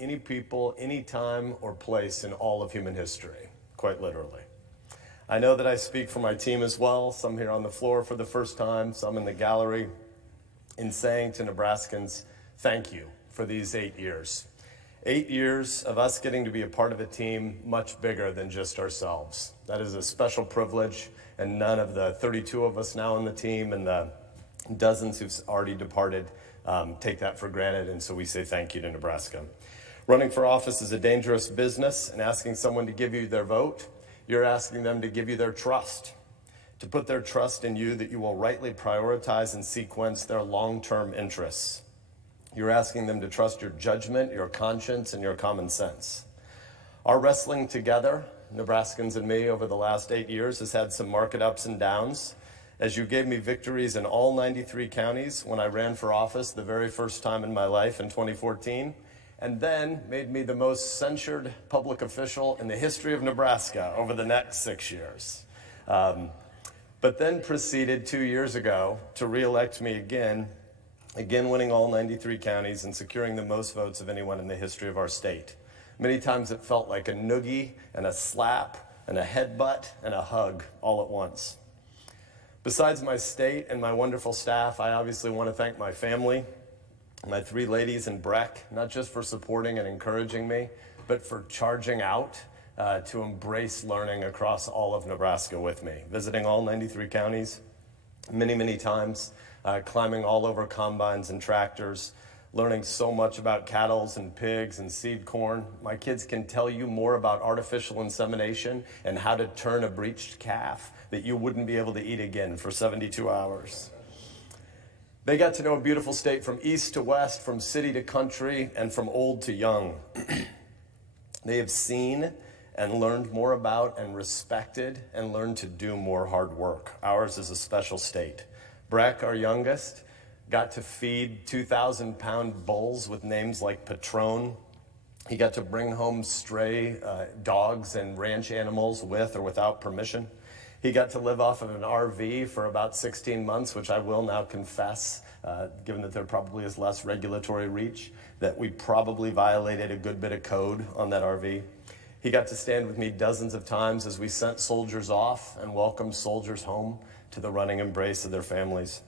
any people, any time or place in all of human history, quite literally. I know that I speak for my team as well, some here on the floor for the first time, some in the gallery, in saying to Nebraskans, thank you for these 8 years. 8 years of us getting to be a part of a team much bigger than just ourselves. That is a special privilege, and none of the 32 of us now on the team and the dozens who've already departed take that for granted, and so we say thank you to Nebraska. Running for office is a dangerous business, and asking someone to give you their vote, you're asking them to give you their trust, to put their trust in you that you will rightly prioritize and sequence their long-term interests. You're asking them to trust your judgment, your conscience, and your common sense. Our wrestling together, Nebraskans and me, over the last 8 years has had some market ups and downs. As you gave me victories in all 93 counties when I ran for office the very first time in my life in 2014, and then made me the most censured public official in the history of Nebraska over the next 6 years. But then proceeded 2 years ago to re-elect me again winning all 93 counties and securing the most votes of anyone in the history of our state. Many times it felt like a noogie and a slap and a headbutt and a hug all at once. Besides my state and my wonderful staff, I obviously want to thank my family, my 3 ladies in Breck, not just for supporting and encouraging me, but for charging out to embrace learning across all of Nebraska with me, visiting all 93 counties many, many times, climbing all over combines and tractors, learning so much about cattle and pigs and seed corn. My kids can tell you more about artificial insemination and how to turn a breached calf that you wouldn't be able to eat again for 72 hours. They got to know a beautiful state from east to west, from city to country, and from old to young. They have seen and learned more about and respected and learned to do more hard work. Ours is a special state. Breck, our youngest, got to feed 2,000-pound bulls with names like Patron. He got to bring home stray dogs and ranch animals with or without permission. He got to live off of an RV for about 16 months, which I will now confess, given that there probably is less regulatory reach, that we probably violated a good bit of code on that RV. He got to stand with me dozens of times as we sent soldiers off and welcomed soldiers home to the running embrace of their families.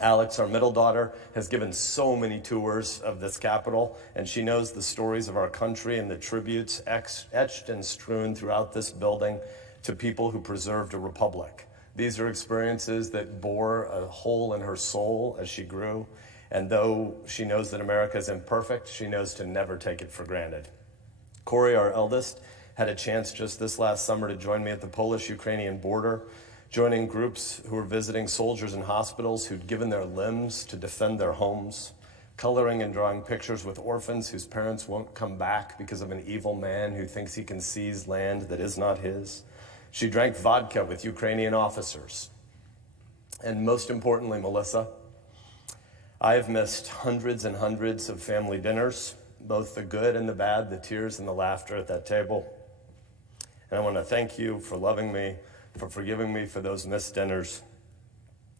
Alex, our middle daughter, has given so many tours of this Capitol, and she knows the stories of our country and the tributes etched and strewn throughout this building to people who preserved a republic. These are experiences that bore a hole in her soul as she grew, and though she knows that America is imperfect, she knows to never take it for granted. Corey, our eldest, had a chance just this last summer to join me at the Polish-Ukrainian border, joining groups who were visiting soldiers in hospitals who'd given their limbs to defend their homes, coloring and drawing pictures with orphans whose parents won't come back because of an evil man who thinks he can seize land that is not his. She drank vodka with Ukrainian officers. And most importantly, Melissa, I have missed hundreds and hundreds of family dinners, both the good and the bad, the tears and the laughter at that table. And I want to thank you for loving me, for forgiving me for those missed dinners,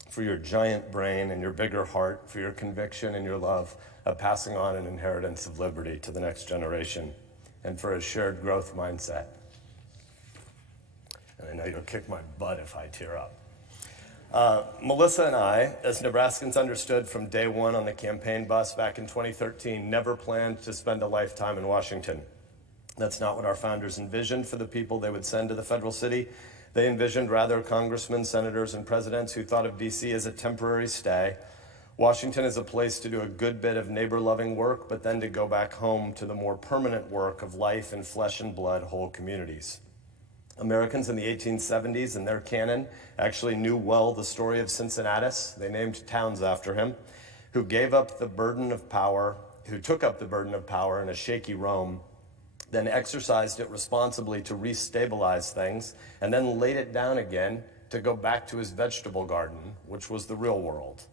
for your giant brain and your bigger heart, for your conviction and your love of passing on an inheritance of liberty to the next generation, and for a shared growth mindset. And I know you'll kick my butt if I tear up. Melissa and I, as Nebraskans understood from day one on the campaign bus back in 2013, never planned to spend a lifetime in Washington. That's not what our founders envisioned for the people they would send to the federal city. They envisioned rather congressmen, senators, and presidents who thought of D.C. as a temporary stay. Washington is a place to do a good bit of neighbor-loving work, but then to go back home to the more permanent work of life in flesh and blood whole communities. Americans in the 1870s in their canon actually knew well the story of Cincinnatus. They named towns after him, who took up the burden of power in a shaky Rome, then exercised it responsibly to restabilize things, and then laid it down again to go back to his vegetable garden, which was the real world.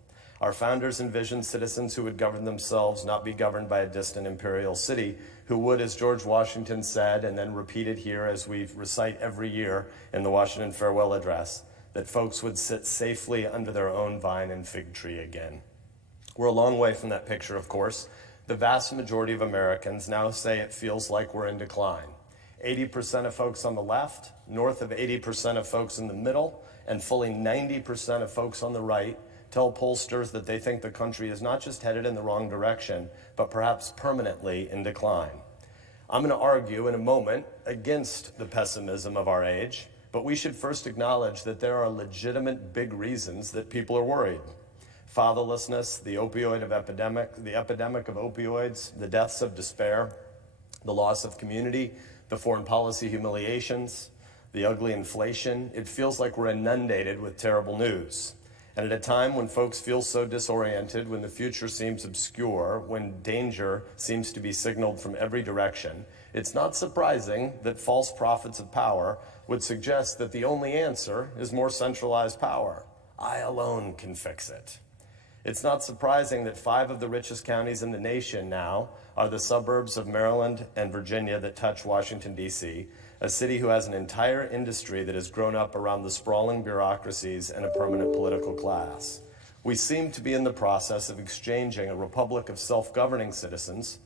Our founders envisioned citizens who would govern themselves, not be governed by a distant imperial city, who would, as George Washington said, and then repeated here as we recite every year in the Washington Farewell Address, that folks would sit safely under their own vine and fig tree again. We're a long way from that picture, of course, the vast majority of Americans now say it feels like we're in decline. 80% of folks on the left, north of 80% of folks in the middle, and fully 90% of folks on the right tell pollsters that they think the country is not just headed in the wrong direction, but perhaps permanently in decline. I'm going to argue in a moment against the pessimism of our age, but we should first acknowledge that there are legitimate big reasons that people are worried. Fatherlessness, the epidemic of opioids, the deaths of despair, the loss of community, the foreign policy humiliations, the ugly inflation. It feels like we're inundated with terrible news. And at a time when folks feel so disoriented, when the future seems obscure, when danger seems to be signaled from every direction, it's not surprising that false prophets of power would suggest that the only answer is more centralized power. I alone can fix it. It's not surprising that 5 of the richest counties in the nation now are the suburbs of Maryland and Virginia that touch Washington, D.C., a city who has an entire industry that has grown up around the sprawling bureaucracies and a permanent political class. We seem to be in the process of exchanging a republic of self-governing citizens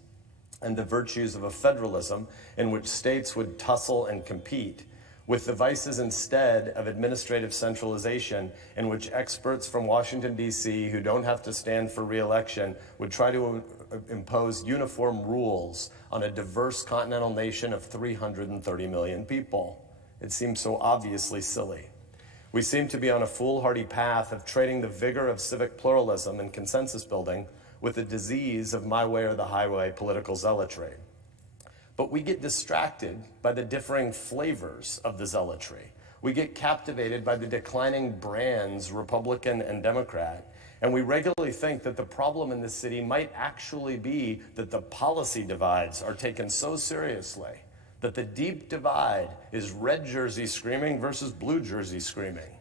and the virtues of a federalism in which states would tussle and compete, with the vices instead of administrative centralization in which experts from Washington, D.C., who don't have to stand for re-election, would try to impose uniform rules on a diverse continental nation of 330 million people. It seems so obviously silly. We seem to be on a foolhardy path of trading the vigor of civic pluralism and consensus building with the disease of my way or the highway political zealotry. But we get distracted by the differing flavors of the zealotry. We get captivated by the declining brands, Republican and Democrat, and we regularly think that the problem in this city might actually be that the policy divides are taken so seriously, that the deep divide is red jersey screaming versus blue jersey screaming.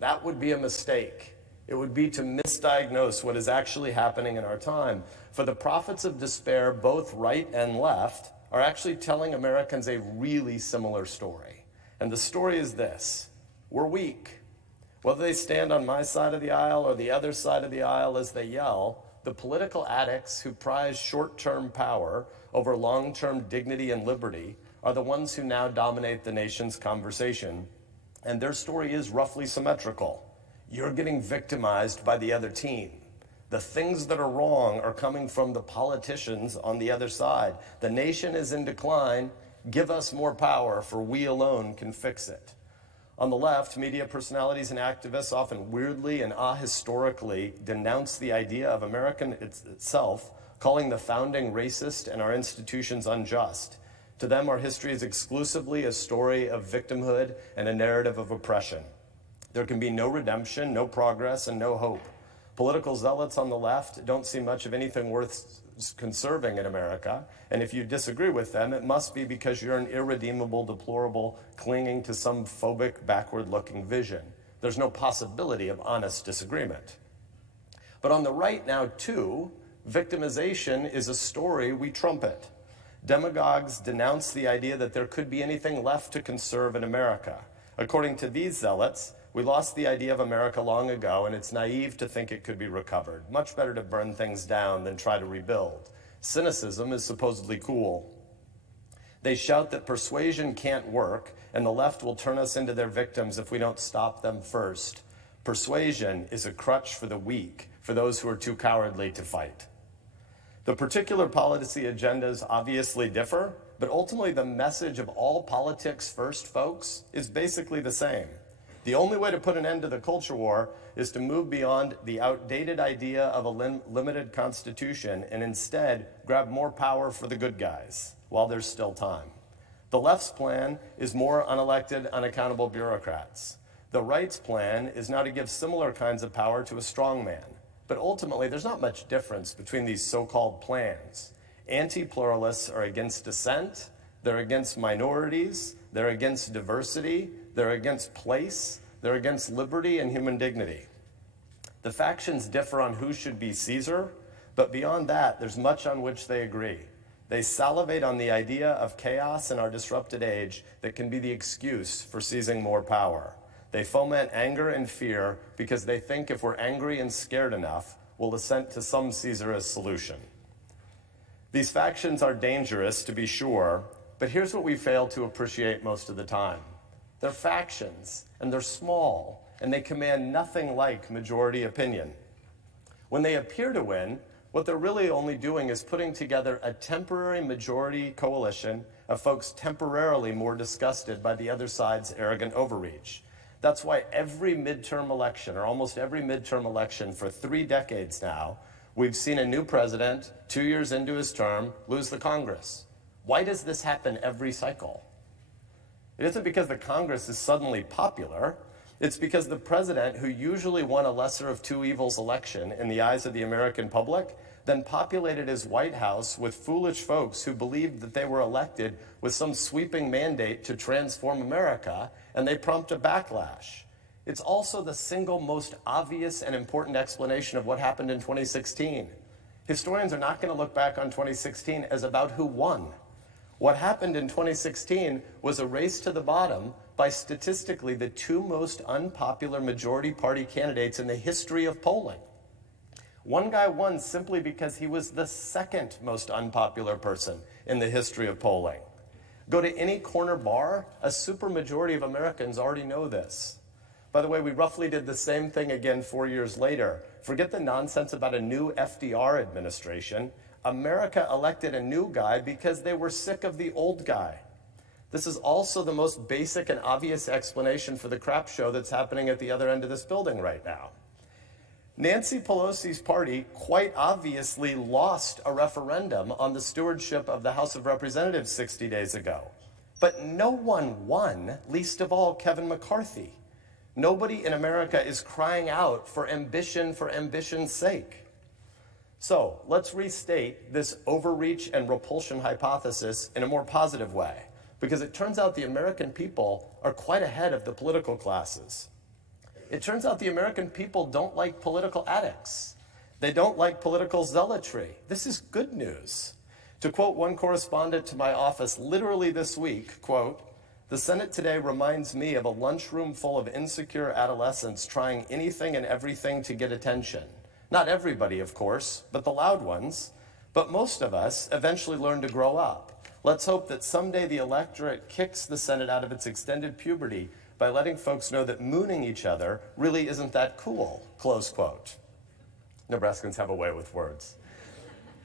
That would be a mistake. It would be to misdiagnose what is actually happening in our time. For the prophets of despair, both right and left, are actually telling Americans a really similar story. And the story is this: we're weak. Whether they stand on my side of the aisle or the other side of the aisle as they yell, the political addicts who prize short-term power over long-term dignity and liberty are the ones who now dominate the nation's conversation. And their story is roughly symmetrical. You're getting victimized by the other team. The things that are wrong are coming from the politicians on the other side. The nation is in decline. Give us more power, for we alone can fix it. On the left, media personalities and activists often weirdly and ahistorically denounce the idea of America itself, calling the founding racist and our institutions unjust. To them, our history is exclusively a story of victimhood and a narrative of oppression. There can be no redemption, no progress, and no hope. Political zealots on the left don't see much of anything worth conserving in America, and if you disagree with them, it must be because you're an irredeemable, deplorable, clinging to some phobic, backward-looking vision. There's no possibility of honest disagreement. But on the right now, too, victimization is a story we trumpet. Demagogues denounce the idea that there could be anything left to conserve in America. According to these zealots, we lost the idea of America long ago, and it's naive to think it could be recovered. Much better to burn things down than try to rebuild. Cynicism is supposedly cool. They shout that persuasion can't work, and the left will turn us into their victims if we don't stop them first. Persuasion is a crutch for the weak, for those who are too cowardly to fight. The particular policy agendas obviously differ, but ultimately the message of all politics first, folks, is basically the same. The only way to put an end to the culture war is to move beyond the outdated idea of a limited constitution and instead grab more power for the good guys while there's still time. The left's plan is more unelected, unaccountable bureaucrats. The right's plan is now to give similar kinds of power to a strongman. But ultimately, there's not much difference between these so-called plans. Anti-pluralists are against dissent, they're against minorities, they're against diversity, they're against place, they're against liberty and human dignity. The factions differ on who should be Caesar, but beyond that, there's much on which they agree. They salivate on the idea of chaos in our disrupted age that can be the excuse for seizing more power. They foment anger and fear because they think if we're angry and scared enough, we'll assent to some Caesarist solution. These factions are dangerous, to be sure, but here's what we fail to appreciate most of the time. They're factions, and they're small, and they command nothing like majority opinion. When they appear to win, what they're really only doing is putting together a temporary majority coalition of folks temporarily more disgusted by the other side's arrogant overreach. That's why every midterm election, or almost every midterm election for 3 decades now, we've seen a new president, 2 years into his term, lose the Congress. Why does this happen every cycle? It isn't because the Congress is suddenly popular. It's because the president, who usually won a lesser of two evils election in the eyes of the American public, then populated his White House with foolish folks who believed that they were elected with some sweeping mandate to transform America, and they prompt a backlash. It's also the single most obvious and important explanation of what happened in 2016. Historians are not going to look back on 2016 as about who won. What happened in 2016 was a race to the bottom by statistically the 2 most unpopular majority party candidates in the history of polling. One guy won simply because he was the 2nd most unpopular person in the history of polling. Go to any corner bar, a supermajority of Americans already know this. By the way, we roughly did the same thing again 4 years later. Forget the nonsense about a new FDR administration. America elected a new guy because they were sick of the old guy. This is also the most basic and obvious explanation for the crap show that's happening at the other end of this building right now. Nancy Pelosi's party quite obviously lost a referendum on the stewardship of the House of Representatives 60 days ago. But no one won, least of all Kevin McCarthy. Nobody in America is crying out for ambition's sake. So let's restate this overreach and repulsion hypothesis in a more positive way, because it turns out the American people are quite ahead of the political classes. It turns out the American people don't like political addicts. They don't like political zealotry. This is good news. To quote one correspondent to my office literally this week, quote, "The Senate today reminds me of a lunchroom full of insecure adolescents trying anything and everything to get attention. Not everybody, of course, but the loud ones. But most of us eventually learn to grow up. Let's hope that someday the electorate kicks the Senate out of its extended puberty by letting folks know that mooning each other really isn't that cool," close quote. Nebraskans have a way with words.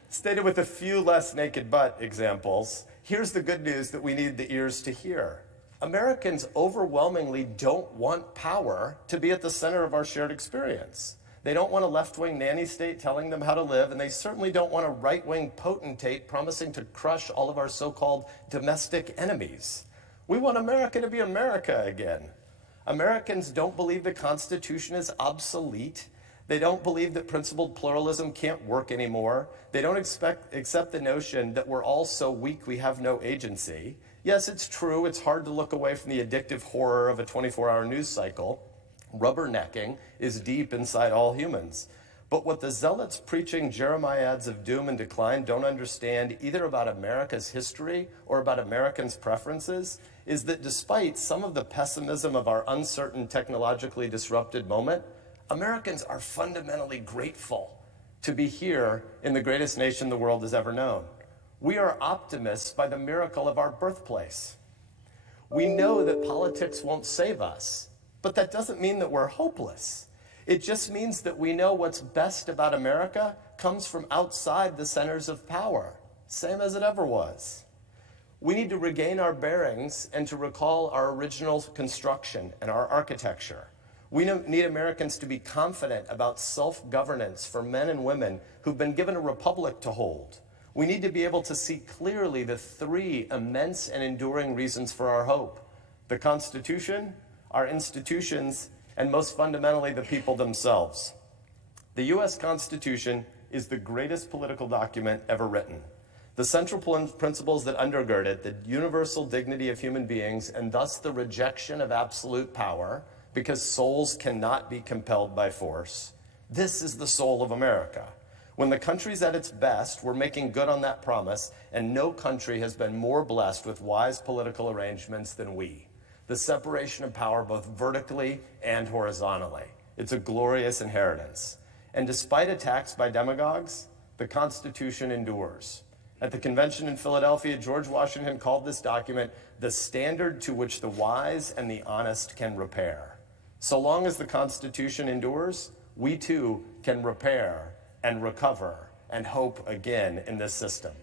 Stated with a few less naked butt examples, here's the good news that we need the ears to hear. Americans overwhelmingly don't want power to be at the center of our shared experience. They don't want a left-wing nanny state telling them how to live, and they certainly don't want a right-wing potentate promising to crush all of our so-called domestic enemies. We want America to be America again. Americans don't believe the Constitution is obsolete. They don't believe that principled pluralism can't work anymore. They don't accept the notion that we're all so weak we have no agency. Yes, it's true, it's hard to look away from the addictive horror of a 24-hour news cycle. Rubbernecking is deep inside all humans. But what the zealots preaching Jeremiads of doom and decline don't understand either about America's history or about Americans' preferences is that despite some of the pessimism of our uncertain, technologically disrupted moment, Americans are fundamentally grateful to be here in the greatest nation the world has ever known. We are optimists by the miracle of our birthplace. We know that politics won't save us, but that doesn't mean that we're hopeless. It just means that we know what's best about America comes from outside the centers of power, same as it ever was. We need to regain our bearings and to recall our original construction and our architecture. We need Americans to be confident about self-governance for men and women who've been given a republic to hold. We need to be able to see clearly the 3 immense and enduring reasons for our hope: the Constitution, our institutions, and most fundamentally, the people themselves. The U.S. Constitution is the greatest political document ever written. The central principles that undergird it, the universal dignity of human beings, and thus the rejection of absolute power, because souls cannot be compelled by force. This is the soul of America. When the country's at its best, we're making good on that promise, and no country has been more blessed with wise political arrangements than we. The separation of power both vertically and horizontally. It's a glorious inheritance. And despite attacks by demagogues, the Constitution endures. At the convention in Philadelphia, George Washington called this document the standard to which the wise and the honest can repair. So long as the Constitution endures, we too can repair and recover and hope again in this system.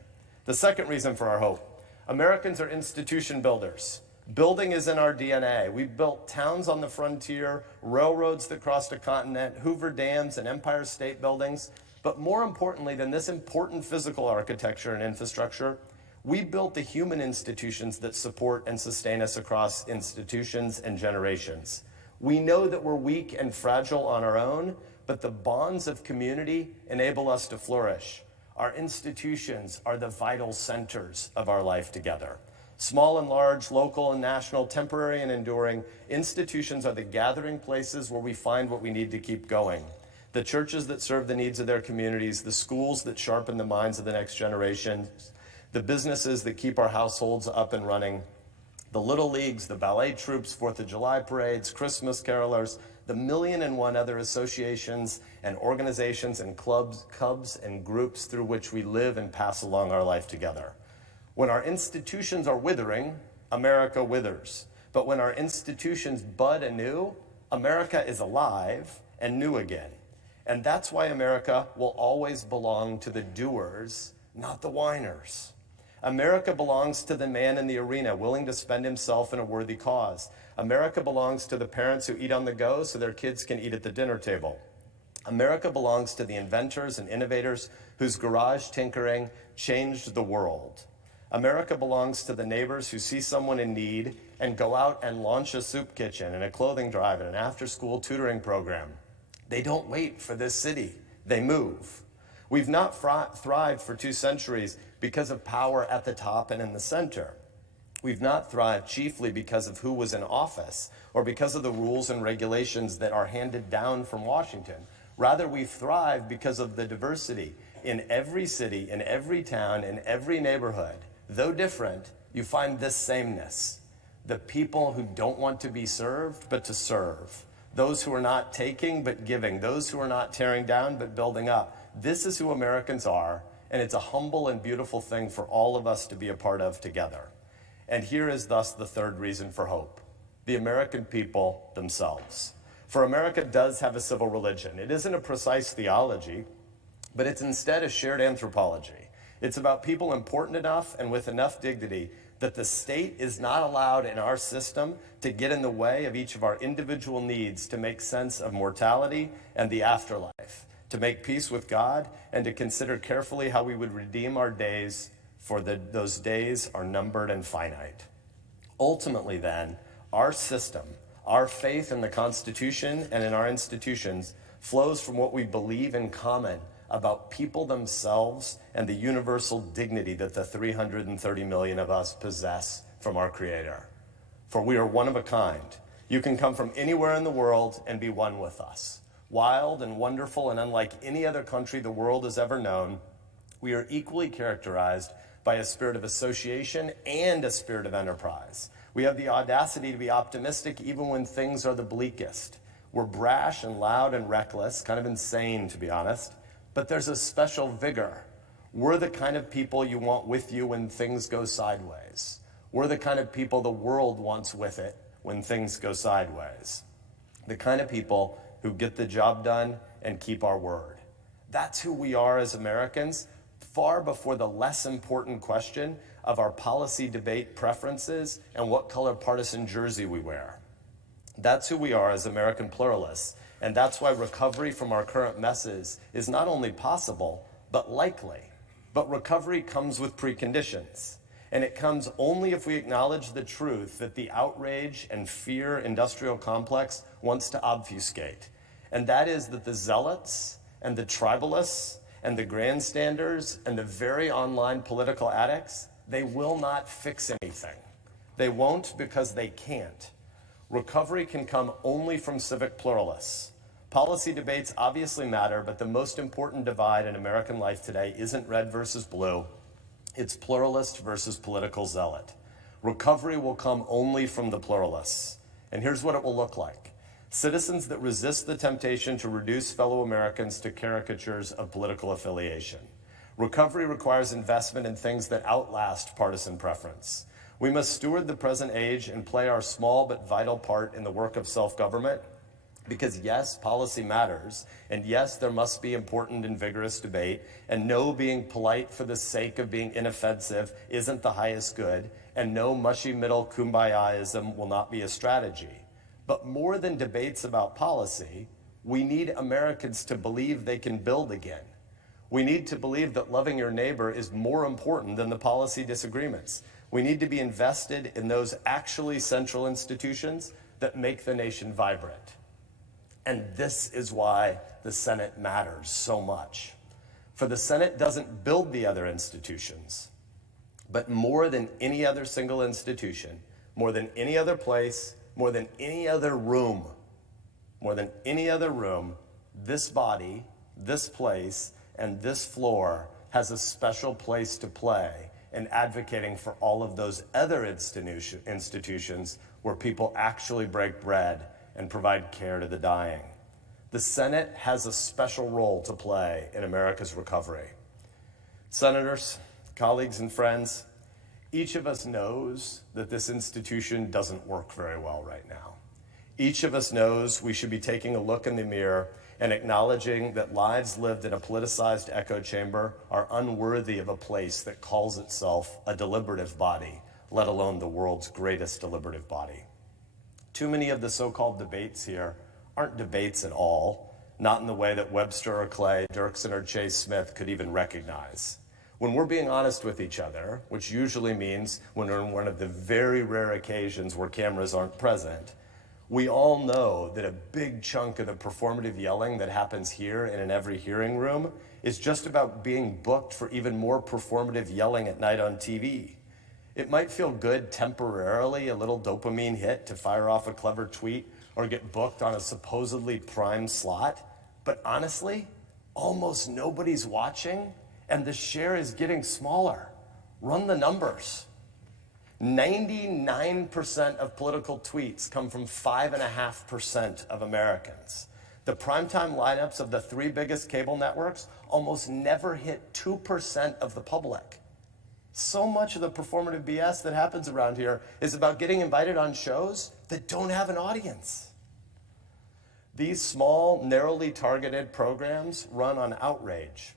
The second reason for our hope: Americans are institution builders. Building is in our DNA. We've built towns on the frontier, railroads that crossed a continent, Hoover dams and Empire State Buildings. But more importantly than this important physical architecture and infrastructure, we built the human institutions that support and sustain us across institutions and generations. We know that we're weak and fragile on our own, but the bonds of community enable us to flourish. Our institutions are the vital centers of our life together. Small and large, local and national, temporary and enduring, institutions are the gathering places where we find what we need to keep going. The churches that serve the needs of their communities, the schools that sharpen the minds of the next generation, the businesses that keep our households up and running, the little leagues, the ballet troops, 4th of July parades, Christmas carolers, the 1,000,001 other associations and organizations and clubs and groups through which we live and pass along our life together. When our institutions are withering, America withers. But when our institutions bud anew, America is alive and new again. And that's why America will always belong to the doers, not the whiners. America belongs to the man in the arena, willing to spend himself in a worthy cause. America belongs to the parents who eat on the go so their kids can eat at the dinner table. America belongs to the inventors and innovators whose garage tinkering changed the world. America belongs to the neighbors who see someone in need and go out and launch a soup kitchen and a clothing drive and an after-school tutoring program. They don't wait for this city. They move. We've not thrived for 2 centuries because of power at the top and in the center. We've not thrived chiefly because of who was in office or because of the rules and regulations that are handed down from Washington. Rather, we've thrived because of the diversity in every city, in every town, in every neighborhood. Though different, you find this sameness: the people who don't want to be served, but to serve. Those who are not taking, but giving. Those who are not tearing down, but building up. This is who Americans are, and it's a humble and beautiful thing for all of us to be a part of together. And here is thus the third reason for hope: the American people themselves. For America does have a civil religion. It isn't a precise theology, but it's instead a shared anthropology. It's about people important enough and with enough dignity that the state is not allowed in our system to get in the way of each of our individual needs to make sense of mortality and the afterlife, to make peace with God, and to consider carefully how we would redeem our days, for those days are numbered and finite. Ultimately, then, our system, our faith in the Constitution and in our institutions flows from what we believe in common about people themselves and the universal dignity that the 330 million of us possess from our Creator. For we are one of a kind. You can come from anywhere in the world and be one with us. Wild and wonderful and unlike any other country the world has ever known, we are equally characterized by a spirit of association and a spirit of enterprise. We have the audacity to be optimistic even when things are the bleakest. We're brash and loud and reckless, kind of insane to be honest, but there's a special vigor. We're the kind of people you want with you when things go sideways. We're the kind of people the world wants with it when things go sideways. The kind of people who get the job done and keep our word. That's who we are as Americans, far before the less important question of our policy debate preferences and what color partisan jersey we wear. That's who we are as American pluralists, and that's why recovery from our current messes is not only possible, but likely. But recovery comes with preconditions, and it comes only if we acknowledge the truth that the outrage and fear industrial complex wants to obfuscate, and that is that the zealots and the tribalists and the grandstanders and the very online political addicts, they will not fix anything. They won't because they can't. Recovery can come only from civic pluralists. Policy debates obviously matter, but the most important divide in American life today isn't red versus blue. It's pluralist versus political zealot. Recovery will come only from the pluralists. And here's what it will look like. Citizens that resist the temptation to reduce fellow Americans to caricatures of political affiliation. Recovery requires investment in things that outlast partisan preference. We must steward the present age and play our small but vital part in the work of self-government, because yes, policy matters, and yes, there must be important and vigorous debate, and no, being polite for the sake of being inoffensive isn't the highest good, and no mushy middle kumbaya-ism will not be a strategy. But more than debates about policy, we need Americans to believe they can build again. We need to believe that loving your neighbor is more important than the policy disagreements. We need to be invested in those actually central institutions that make the nation vibrant. And this is why the Senate matters so much. For the Senate doesn't build the other institutions, but more than any other single institution, more than any other place, more than any other room, this body, this place, and this floor has a special place to play in advocating for all of those other institutions where people actually break bread and provide care to the dying. The Senate has a special role to play in America's recovery. Senators, colleagues, and friends, each of us knows that this institution doesn't work very well right now. Each of us knows we should be taking a look in the mirror and acknowledging that lives lived in a politicized echo chamber are unworthy of a place that calls itself a deliberative body, let alone the world's greatest deliberative body. Too many of the so-called debates here aren't debates at all, not in the way that Webster or Clay, Dirksen or Chase Smith could even recognize. When we're being honest with each other, which usually means when we're in one of the very rare occasions where cameras aren't present, we all know that a big chunk of the performative yelling that happens here and in every hearing room is just about being booked for even more performative yelling at night on TV. It might feel good temporarily, a little dopamine hit to fire off a clever tweet or get booked on a supposedly prime slot, but honestly, almost nobody's watching and the share is getting smaller. Run the numbers. 99% of political tweets come from 5.5% of Americans. The primetime lineups of the 3 biggest cable networks almost never hit 2% of the public. So much of the performative BS that happens around here is about getting invited on shows that don't have an audience. These small, narrowly targeted programs run on outrage.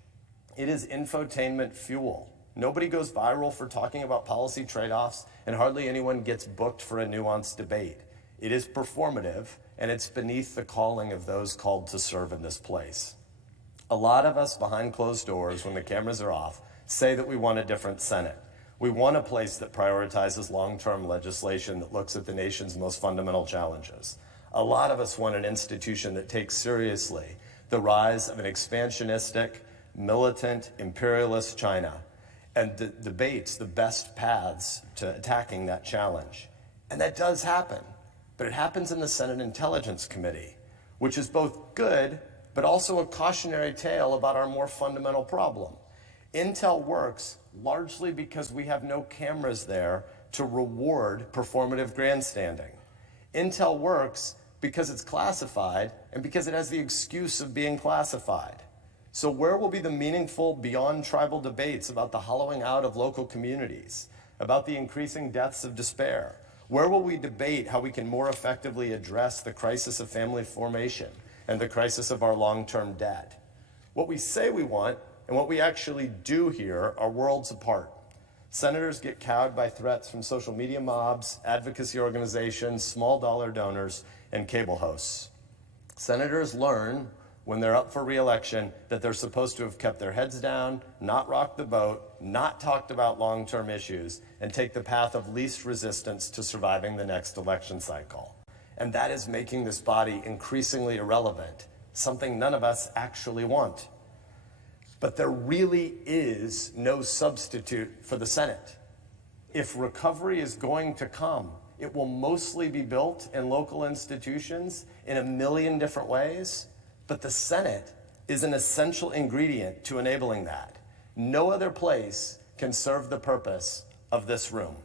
It is infotainment fuel. Nobody goes viral for talking about policy trade-offs, and hardly anyone gets booked for a nuanced debate. It is performative, and it's beneath the calling of those called to serve in this place. A lot of us behind closed doors, when the cameras are off, say that we want a different Senate. We want a place that prioritizes long-term legislation that looks at the nation's most fundamental challenges. A lot of us want an institution that takes seriously the rise of an expansionistic, militant, imperialist China, and debates the best paths to attacking that challenge. And that does happen, but it happens in the Senate Intelligence Committee, which is both good, but also a cautionary tale about our more fundamental problem. Intel works largely because we have no cameras there to reward performative grandstanding. Intel works because it's classified and because it has the excuse of being classified. So where will be the meaningful, beyond tribal debates about the hollowing out of local communities, about the increasing deaths of despair? Where will we debate how we can more effectively address the crisis of family formation and the crisis of our long-term debt? What we say we want and what we actually do here are worlds apart. Senators get cowed by threats from social media mobs, advocacy organizations, small dollar donors, and cable hosts. Senators learn when they're up for re-election that they're supposed to have kept their heads down, not rocked the boat, not talked about long-term issues, and take the path of least resistance to surviving the next election cycle. And that is making this body increasingly irrelevant, something none of us actually want. But there really is no substitute for the Senate. If recovery is going to come, it will mostly be built in local institutions in a million different ways. But the Senate is an essential ingredient to enabling that. No other place can serve the purpose of this room.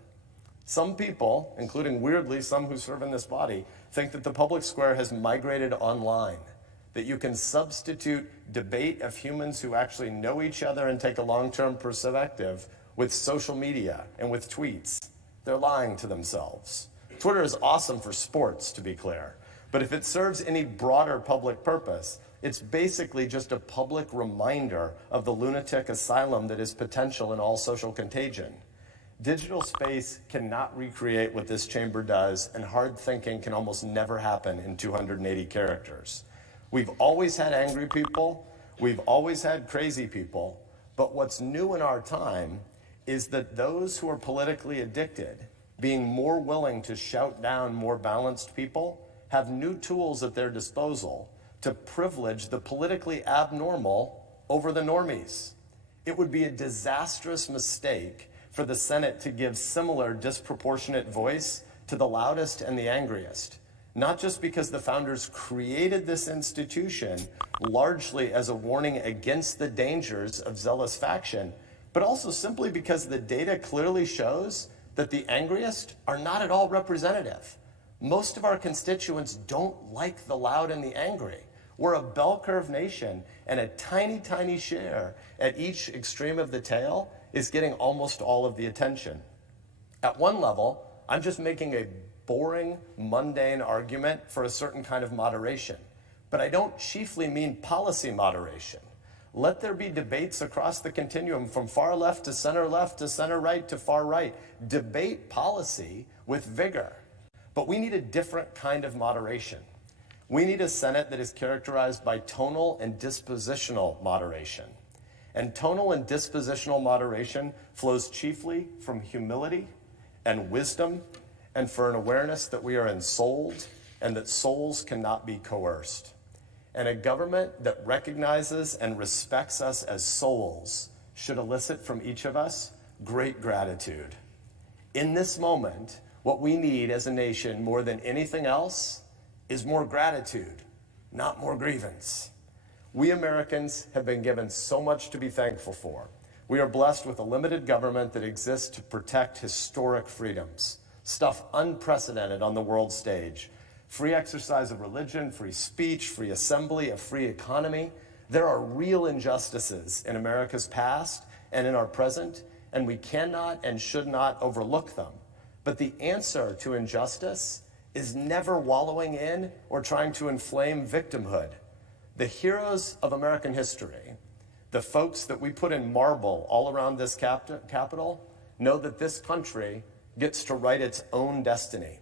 Some people, including weirdly some who serve in this body, think that the public square has migrated online. that you can substitute debate of humans who actually know each other and take a long-term perspective with social media and with tweets. They're lying to themselves. Twitter is awesome for sports, to be clear, but if it serves any broader public purpose, it's basically just a public reminder of the lunatic asylum that is potential in all social contagion. Digital space cannot recreate what this chamber does, and hard thinking can almost never happen in 280 characters. We've always had angry people, we've always had crazy people, but what's new in our time is that those who are politically addicted, being more willing to shout down more balanced people, have new tools at their disposal to privilege the politically abnormal over the normies. It would be a disastrous mistake for the Senate to give similar disproportionate voice to the loudest and the angriest, not just because the founders created this institution largely as a warning against the dangers of zealous faction, but also simply because the data clearly shows that the angriest are not at all representative. Most of our constituents don't like the loud and the angry. We're a bell curve nation, and a tiny, tiny share at each extreme of the tail is getting almost all of the attention. At one level, I'm just making a boring, mundane argument for a certain kind of moderation, but I don't chiefly mean policy moderation. Let there be debates across the continuum from far left to center right to far right. Debate policy with vigor. But we need a different kind of moderation. We need a Senate that is characterized by tonal and dispositional moderation. And tonal and dispositional moderation flows chiefly from humility and wisdom, and for an awareness that we are ensouled and that souls cannot be coerced. And a government that recognizes and respects us as souls should elicit from each of us great gratitude. In this moment, what we need as a nation more than anything else is more gratitude, not more grievance. We Americans have been given so much to be thankful for. We are blessed with a limited government that exists to protect historic freedoms, stuff unprecedented on the world stage. Free exercise of religion, free speech, free assembly, a free economy. There are real injustices in America's past and in our present, and we cannot and should not overlook them. But the answer to injustice is never wallowing in or trying to inflame victimhood. The heroes of American history, the folks that we put in marble all around this Capitol, know that this country gets to write its own destiny.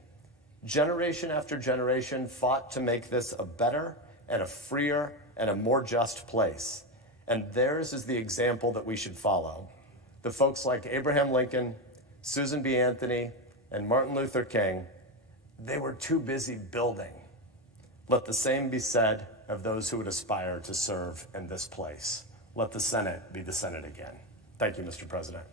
Generation after generation fought to make this a better and a freer and a more just place. And theirs is the example that we should follow. The folks like Abraham Lincoln, Susan B. Anthony, and Martin Luther King, they were too busy building. Let the same be said of those who would aspire to serve in this place. Let the Senate be the Senate again. Thank you, Mr. President.